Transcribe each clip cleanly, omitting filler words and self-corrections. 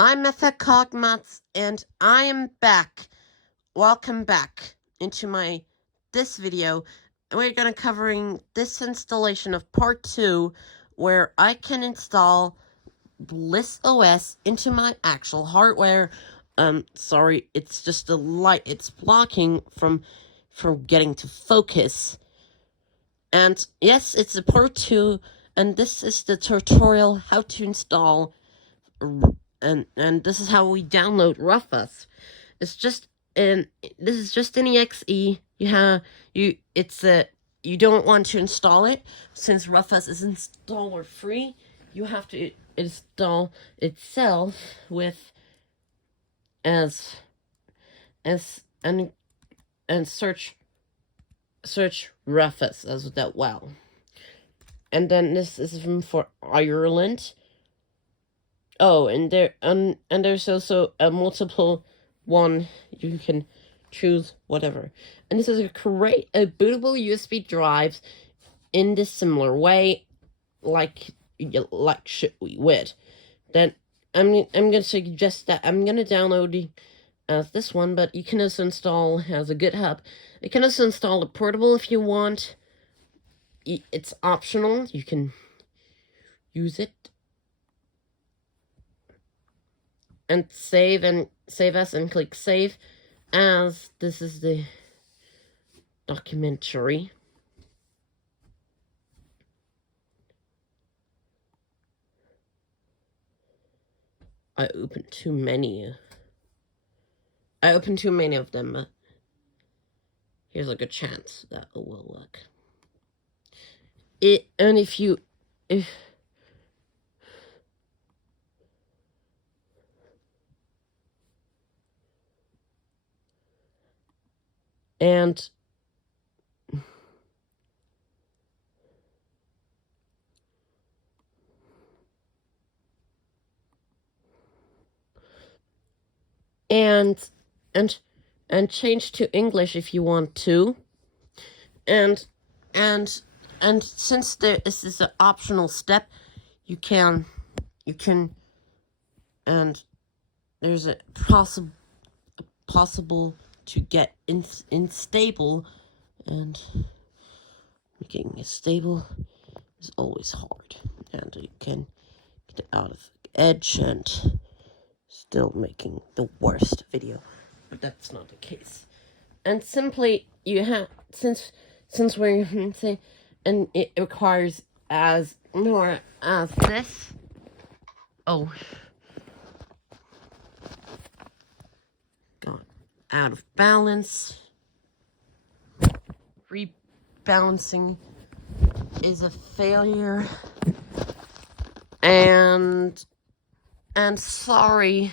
I'm Cogmats, and I am back. Welcome back into this video. We're gonna covering this installation of part 2, where I can install Bliss OS into my actual hardware. Sorry, it's just a light. It's blocking from getting to focus. And yes, it's a part 2, and this is the tutorial how to install. And this is how we download Rufus. It's just this is just an exe. You don't want to install it since Rufus is installer free. You have to install itself with as and search Rufus as that well. And then this is for Ireland. Oh, and there's also a multiple one. You can choose whatever. And this is a bootable USB drive in this similar way, like we would. Then I'm gonna suggest that I'm gonna download as this one, but you can also install as a GitHub. You can also install a portable if you want. It's optional. You can use it. And save as and click save as this is the documentary. I opened too many of them, but here's a good chance that it will work. And change to English if you want to. And since this is an optional step, you can and there's a possible to get unstable, and making it stable is always hard, and you can get it out of edge and still making the worst video, but that's not the case. And simply you have since we're saying, and it requires as more as this. Oh, got out of balance. Rebalancing is a failure, and sorry.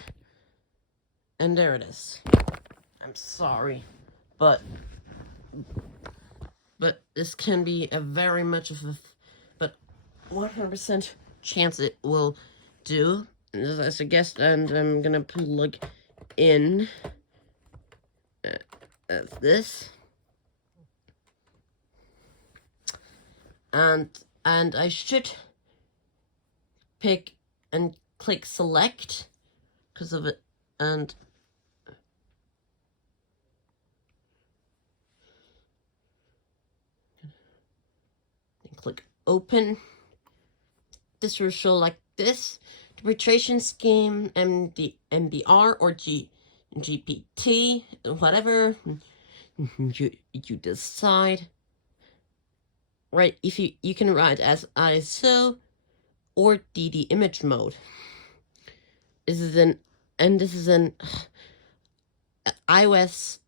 And there it is. I'm sorry, but this can be a very much of a, but 100% chance it will do. As I suggest, and I'm gonna plug in as this, and I should pick and click select because of it, and click open. This will show like this. Arbitration scheme, MBR or GPT, whatever you decide. Right, if you can write as ISO or DD image mode. This is an iOS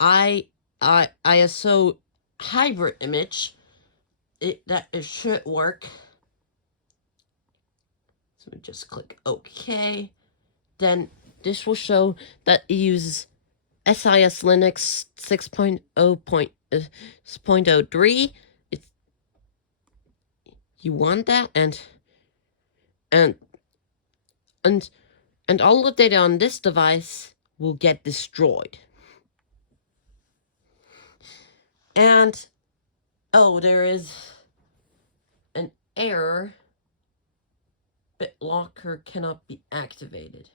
ISO hybrid image. It should work. So we just click OK. Then this will show that it uses SIS Linux 6.0.03. You want that, and all the data on this device will get destroyed. And oh, there is an error. BitLocker cannot be activated.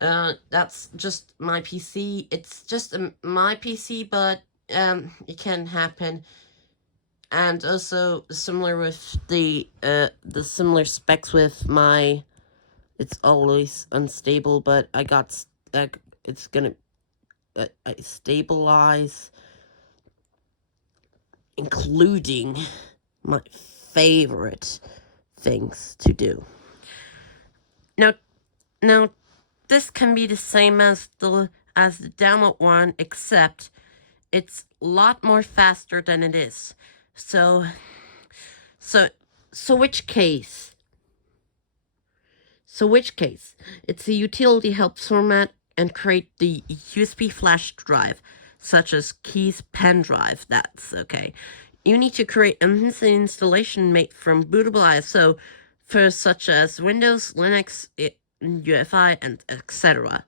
That's just my PC. It's just my PC, but it can happen. And also similar with the similar specs with my, it's always unstable, but I got it's gonna I stabilize, including my favorite things to do. Now this can be the same as the download one, except it's a lot more faster than it is. So which case? It's a utility helps format and create the USB flash drive, such as keys pen drive. That's okay. You need to create an installation made from bootable ISO for such as Windows, Linux, UEFI, and etc.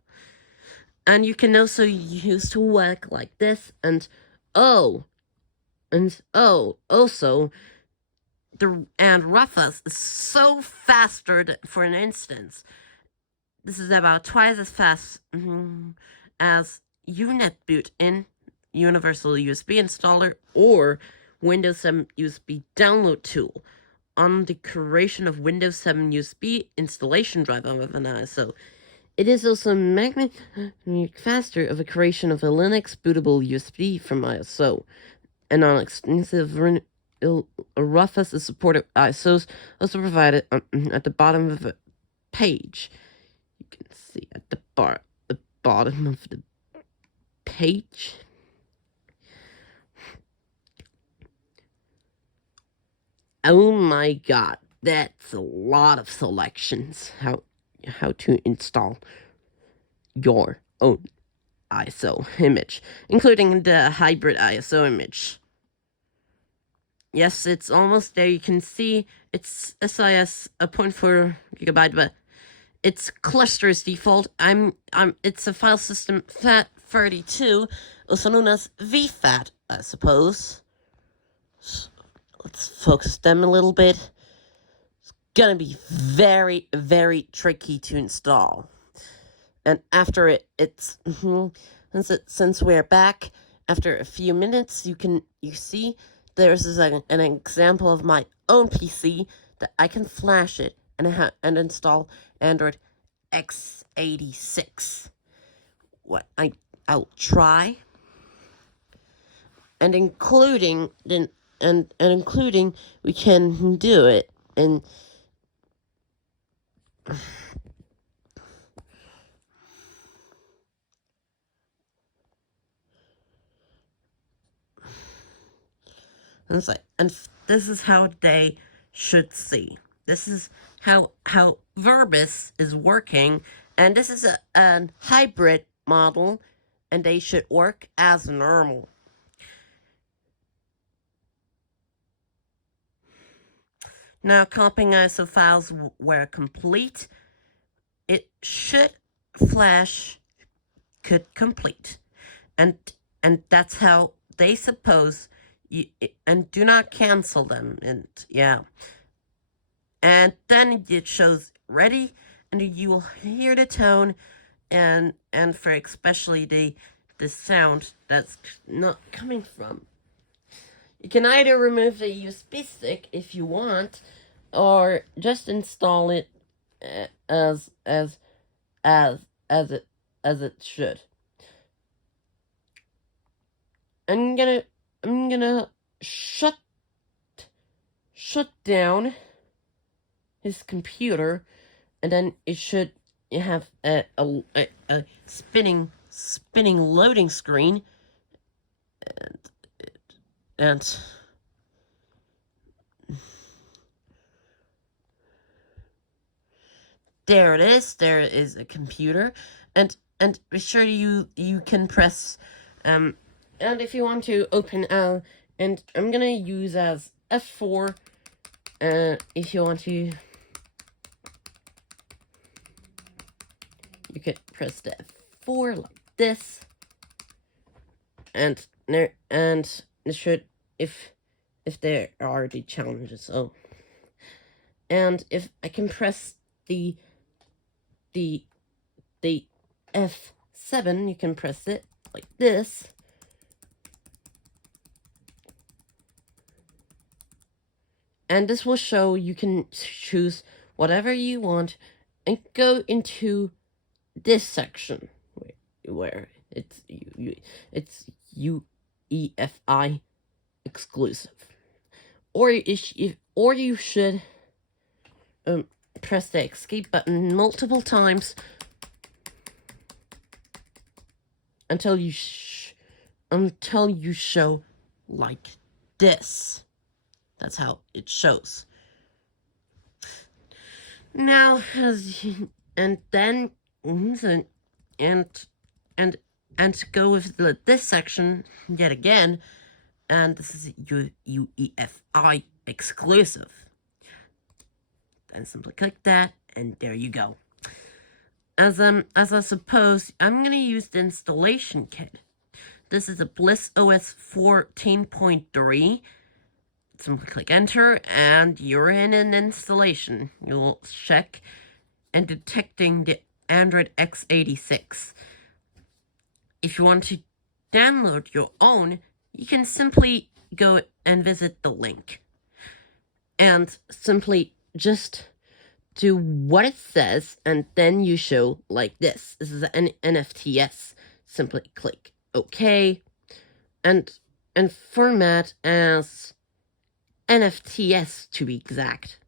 And you can also use to work like this, and also Rufus is so faster for an instance. This is about twice as fast as UNet boot-in, Universal USB installer, or Windows 7 USB download tool on the creation of Windows 7 USB installation drive of an ISO. It is also magnificently faster of a creation of a Linux bootable USB from ISO. And on extensive Rufus is supported ISOs also provided at the bottom of the page. You can see at the bottom of the page. Oh my god, that's a lot of selections. How to install your own ISO image, including the hybrid ISO image. Yes, it's almost there. You can see it's SIS 0.4 gigabyte, but its cluster is default. It's a file system FAT32, also known as VFAT, I suppose. So let's focus them a little bit. It's gonna be very, very tricky to install. And after since we're back, after a few minutes, you see there's an example of my own PC that I can flash it and install Android x86. I'll try, and including we can do it, and this is how they should see. This is how Verbis is working, and this is a hybrid model, and they should work as normal. Now, copying ISO files were complete. It should flash could complete, and that's how they suppose you, and do not cancel them, and yeah. And then it shows ready, and you will hear the tone, and for especially the sound that's not coming from. You can either remove the USB stick if you want, or just install it as it should. I'm gonna shut down his computer, and then it should have a spinning loading screen, and there it is. There is a computer, and be sure you can press and if you want to open and I'm gonna use as F4. If you want to, you could press the F4 like this, and it should, if if there are the challenges. Oh, and if I can press the F7, you can press it like this. And this will show you can choose whatever you want and go into this section where it's UEFI exclusive. Or you should press the escape button multiple times until you show like this. That's how it shows. Now, and go with this section yet again, and this is UEFI exclusive. Then simply click that, and there you go. As I suppose, I'm gonna use the installation kit. This is a Bliss OS 14.3. Simply click enter, and you're in an installation. You'll check and detecting the Android x86. If you want to download your own, you can simply go and visit the link. And simply just do what it says, and then you show like this. This is an NFTS. Simply click OK, and format as NFTS to be exact.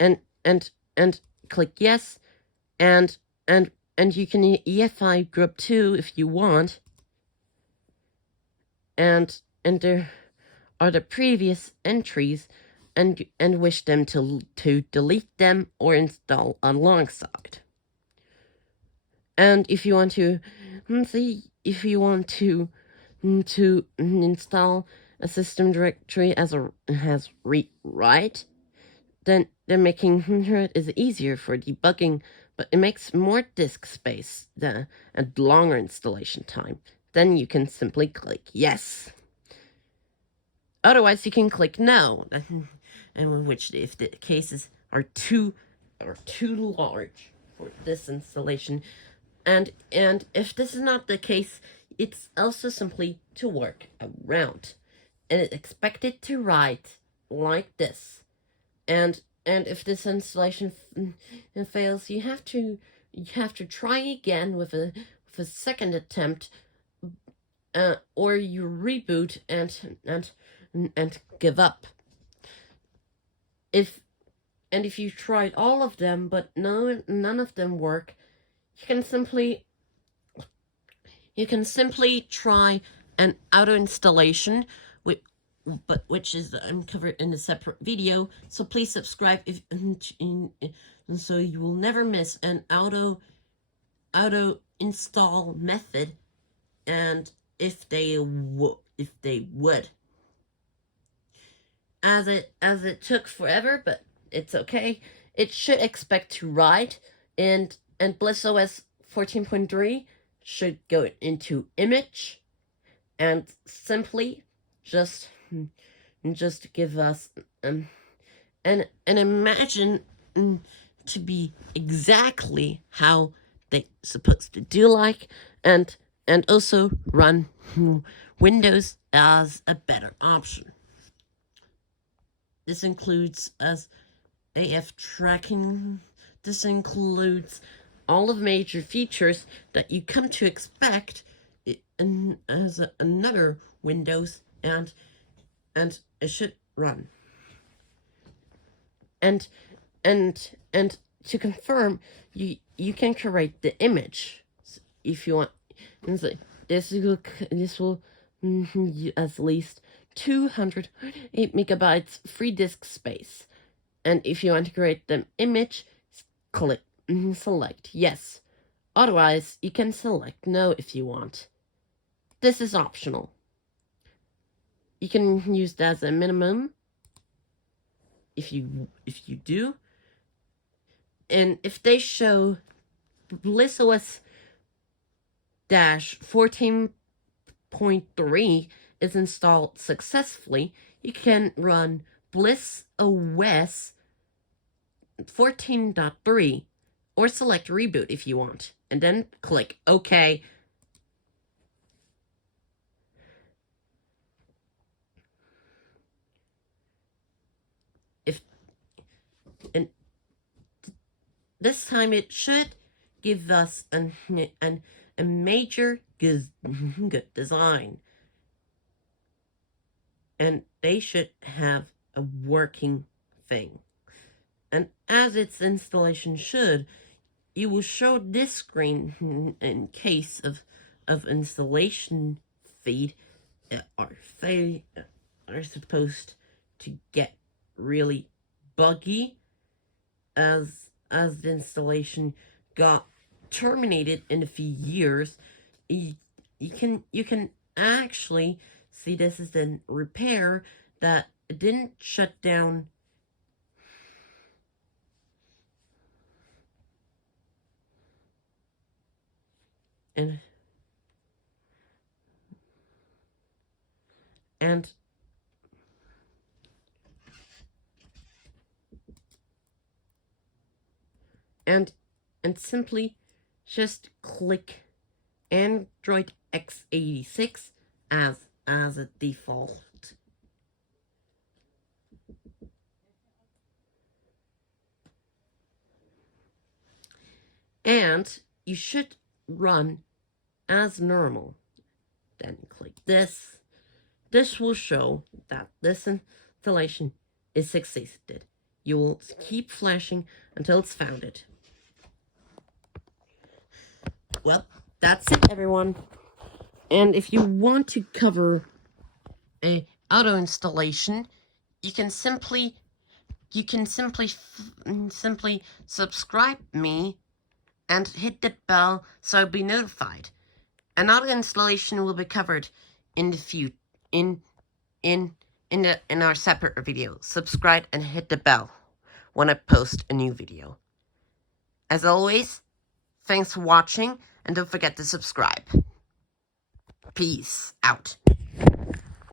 And click yes, and you can EFI group 2 if you want. And there are the previous entries, and wish them to delete them or install alongside. And if you want to install a system directory as read-write, then making it is easier for debugging, but it makes more disk space and longer installation time. Then you can simply click yes. Otherwise, you can click no, and which if the cases are too large for this installation, and if this is not the case, it's also simply to work around, and it's expected to write like this. And if this installation fails, you have to try again with a second attempt, or you reboot and give up. If you tried all of them but none of them work, you can simply try an auto installation, which is covered in a separate video. So please subscribe so you will never miss an auto install method. And if they would, as it took forever, but it's okay. It should expect to write, and Bliss OS 14.3 should go into image, and simply just give us and imagine to be exactly how they supposed to do, like, and also run Windows as a better option. This includes AF tracking. This includes all of major features that you come to expect as another Windows, and it should run. And to confirm, you can create the image if you want. And so this will at least 208 megabytes free disk space. And if you want to create the image, click select yes. Otherwise, you can select no if you want. This is optional. You can use that as a minimum if you do. And if they show Bliss OS -14 0.3 is installed successfully, you can run Bliss OS 14.3 or select reboot if you want, and then click OK. And this time it should give us a major good design, and they should have a working thing. And as its installation should, you will show this screen in case of installation feed are supposed to get really buggy as the installation got terminated in a few years. You can actually see this is the repair that didn't shut down and simply just click Android x86 as a default. And you should run as normal. Then click this. This will show that this installation is succeeded. You will keep flashing until it's founded. Well, that's it, everyone. And if you want to cover a auto installation, you can simply subscribe me and hit the bell so I'll be notified. An auto installation will be covered in the in our separate video. Subscribe and hit the bell when I post a new video. As always, thanks for watching, and don't forget to subscribe. Peace out.